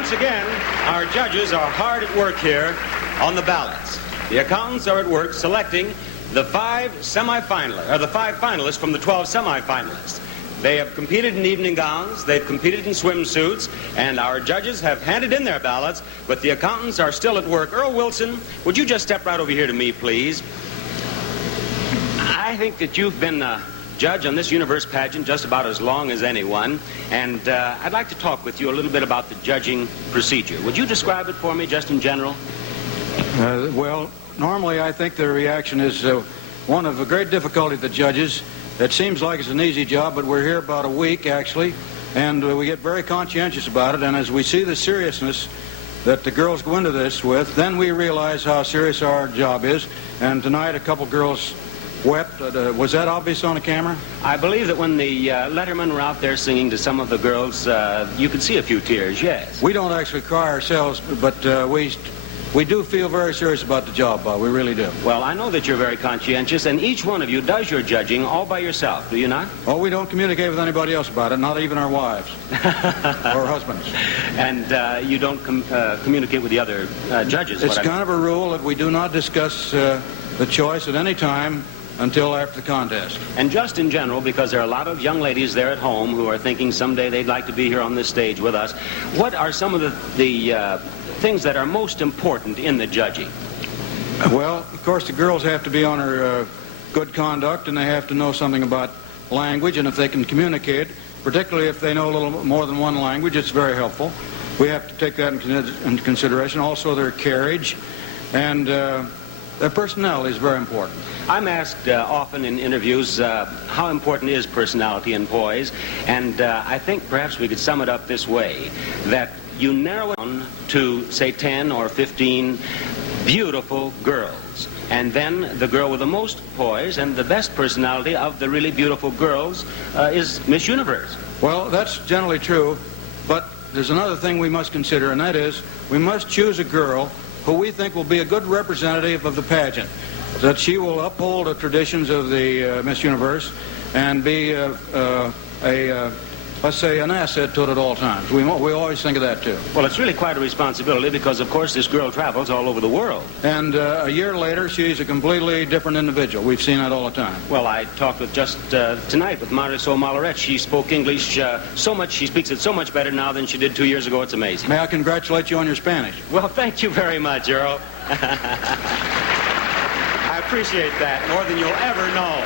Once again, our judges are hard at work here on the ballots. The accountants are at work selecting the five finalists from the 12 semifinalists. They have competed in evening gowns, they've competed in swimsuits, and our judges have handed in their ballots, but the accountants are still at work. Earl Wilson, would you just step right over here to me, please? I think that you've been judge on this universe pageant just about as long as anyone, and I'd like to talk with you a little bit about the judging procedure. Would you describe it for me just in general? Well, normally I think the reaction is one of a great difficulty to the judges. It seems like it's an easy job, but we're here about a week actually, and we get very conscientious about it, and as we see the seriousness that the girls go into this with, then we realize how serious our job is. And tonight a couple girls wept. Was that obvious on the camera? I believe that when the lettermen were out there singing to some of the girls, you could see a few tears, yes. We don't actually cry ourselves, but we do feel very serious about the job, Bob. We really do. Well, I know that you're very conscientious, and each one of you does your judging all by yourself, do you not? Oh, we don't communicate with anybody else about it, not even our wives or husbands. And you don't communicate with the other judges? It's kind of a rule that we do not discuss the choice at any time until after the contest. And just in general, because there are a lot of young ladies there at home who are thinking someday they'd like to be here on this stage with us, what are some of the things that are most important in the judging? Well, of course, the girls have to be on her good conduct, and they have to know something about language, and if they can communicate, particularly if they know a little more than one language, it's very helpful. We have to take that into consideration. Also, their carriage and their personality is very important. I'm asked often in interviews how important is personality in poise, and I think perhaps we could sum it up this way, that you narrow it down to, say, 10 or 15 beautiful girls, and then the girl with the most poise and the best personality of the really beautiful girls is Miss Universe. Well, that's generally true, but there's another thing we must consider, and that is we must choose a girl who we think will be a good representative of the pageant, that she will uphold the traditions of the Miss Universe and be let's say, an asset to it at all times. We always think of that, too. Well, it's really quite a responsibility because, of course, this girl travels all over the world. And a year later, she's a completely different individual. We've seen that all the time. Well, I talked with just tonight with Marisol Malaret. She spoke English so much, she speaks it so much better now than she did 2 years ago. It's amazing. May I congratulate you on your Spanish? Well, thank you very much, Earl. I appreciate that more than you'll ever know.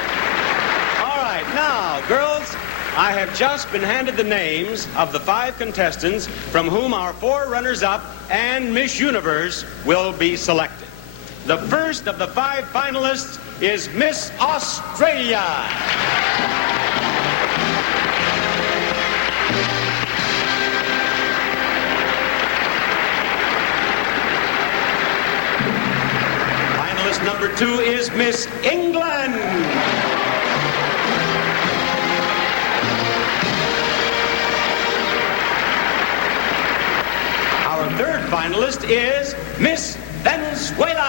All right, now, girls, I have just been handed the names of the 5 contestants from whom our 4 runners-up and Miss Universe will be selected. The first of the 5 finalists is Miss Australia. Finalist number 2 is Miss England. Our third finalist is Miss Venezuela.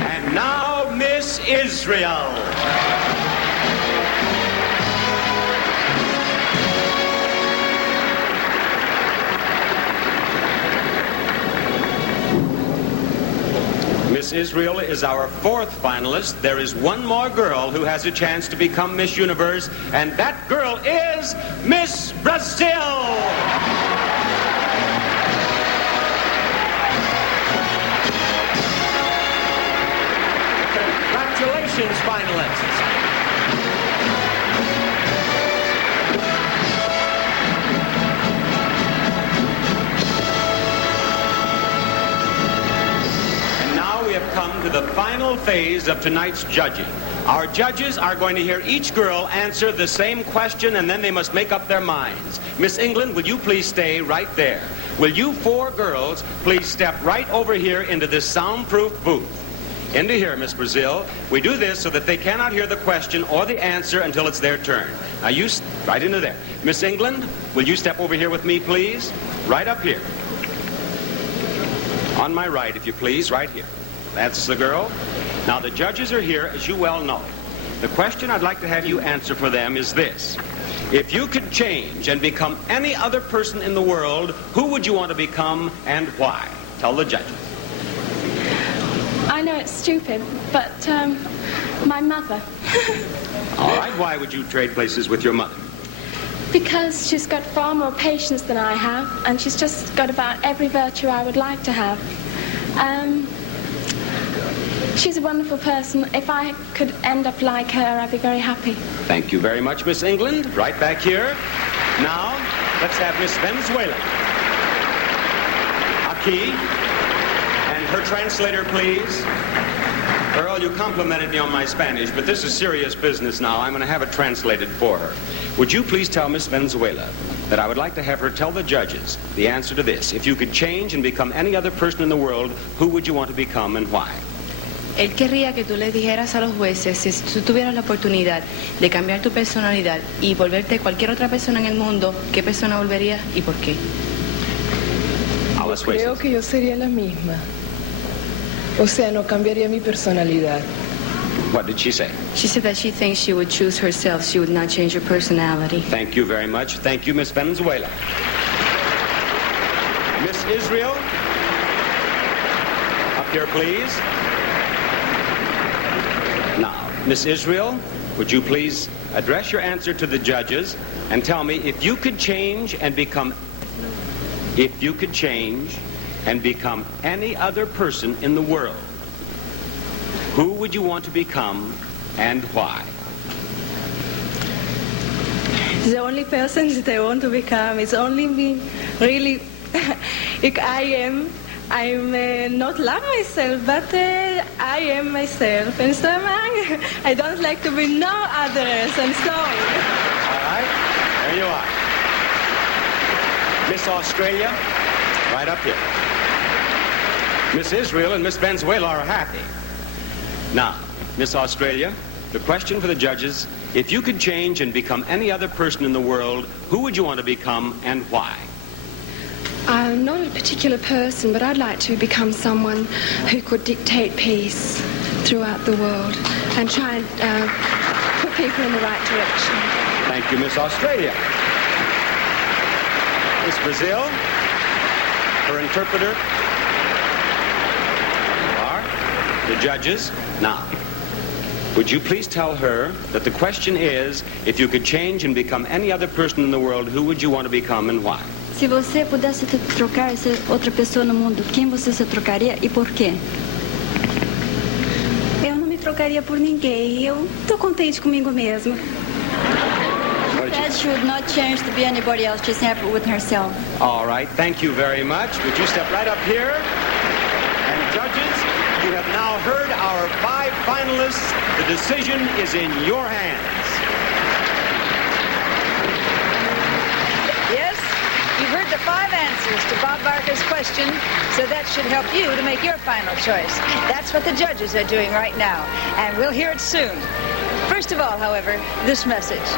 And now Miss Israel. Miss Israel is our 4th finalist. There is one more girl who has a chance to become Miss Universe, and that girl is Miss Brazil. Congratulations, finalists. Come to the final phase of tonight's judging. Our judges are going to hear each girl answer the same question, and then they must make up their minds. Miss England, will you please stay right there? Will you 4 girls please step right over here into this soundproof booth? Into here, Miss Brazil. We do this so that they cannot hear the question or the answer until it's their turn. Now you right into there. Miss England, will you step over here with me, please? Right up here. On my right, if you please, right here. That's the girl. Now, the judges are here, as you well know. The question I'd like to have you answer for them is this. If you could change and become any other person in the world, who would you want to become and why? Tell the judges. I know it's stupid, but my mother. All right, why would you trade places with your mother? Because she's got far more patience than I have, and she's just got about every virtue I would like to have. She's a wonderful person. If I could end up like her, I'd be very happy. Thank you very much, Miss England. Right back here. Now, let's have Miss Venezuela. Aquí. And her translator, please. Earl, you complimented me on my Spanish, but this is serious business now. I'm going to have it translated for her. Would you please tell Miss Venezuela that I would like to have her tell the judges the answer to this. If you could change and become any other person in the world, who would you want to become and why? Él querría que tú le dijeras a los jueces si tú tuvieras la oportunidad de cambiar tu personalidad y volverte cualquier otra persona en el mundo, ¿qué persona volverías y por qué? Creo que yo sería la misma. O sea, no cambiaría mi personalidad. What did she say? She said that she thinks she would choose herself. She would not change her personality. Thank you very much. Thank you, Miss Venezuela. Miss Israel, up here, please. Now, Miss Israel, would you please address your answer to the judges and tell me if you could change and become any other person in the world, who would you want to become and why? The only person that I want to become is only me. Really, I'm not love myself, but I am myself. And so I don't like to be no others, and so. All right, there you are. Miss Australia, right up here. Miss Israel and Miss Venezuela are happy. Now, Miss Australia, the question for the judges, if you could change and become any other person in the world, who would you want to become and why? Not a particular person, but I'd like to become someone who could dictate peace throughout the world and try and put people in the right direction. Thank you, Miss Australia. Miss Brazil, her interpreter. The judges. Now, would you please tell her that the question is, if you could change and become any other person in the world, who would you want to become and why? Se você pudesse trocar ser outra pessoa no mundo, quem você se trocaria e por quê? Eu não me trocaria por ninguém. Eu tô contente comigo mesma. She would not change to be anybody else, just happy with herself. All right, thank you very much. Would you step right up here? And judges, you have now heard our 5 finalists. The decision is in your hands. Yes, you've heard the 5 answers to Bob Barker's question, so that should help you to make your final choice. That's what the judges are doing right now, and we'll hear it soon. First of all, however, this message.